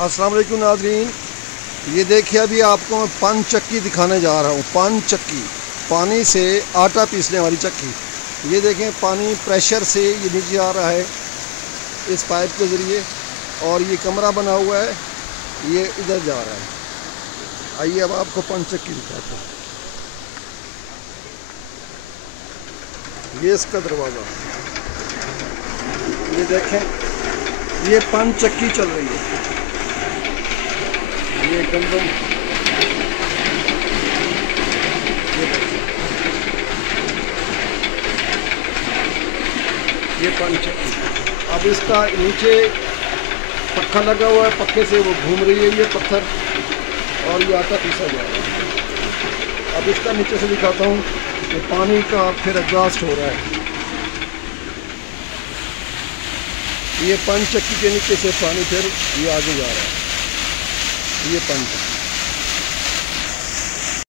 अस्सलाम वालेकुम नाज़रीन, ये देखिए अभी आपको मैं पान चक्की दिखाने जा रहा हूँ। पान चक्की, पानी से आटा पीसने वाली चक्की। ये देखें पानी प्रेशर से ये नीचे आ रहा है इस पाइप के ज़रिए, और ये कमरा बना हुआ है, ये इधर जा रहा है। आइए अब आपको पान चक्की दिखाता हूँ। ये इसका दरवाज़ा, ये देखें, ये पान चक्की चल रही है। ये गंदम, ये पान चक्की। अब इसका नीचे पक्का लगा हुआ है, पक्के से वो घूम रही है ये पत्थर, और ये आटा पीसा जा रहा है। अब इसका नीचे से दिखाता हूँ कि पानी का फिर एग्जॉस्ट हो रहा है। ये पान चक्की के नीचे से पानी फिर ये आगे जा रहा है। ये पान चक्की।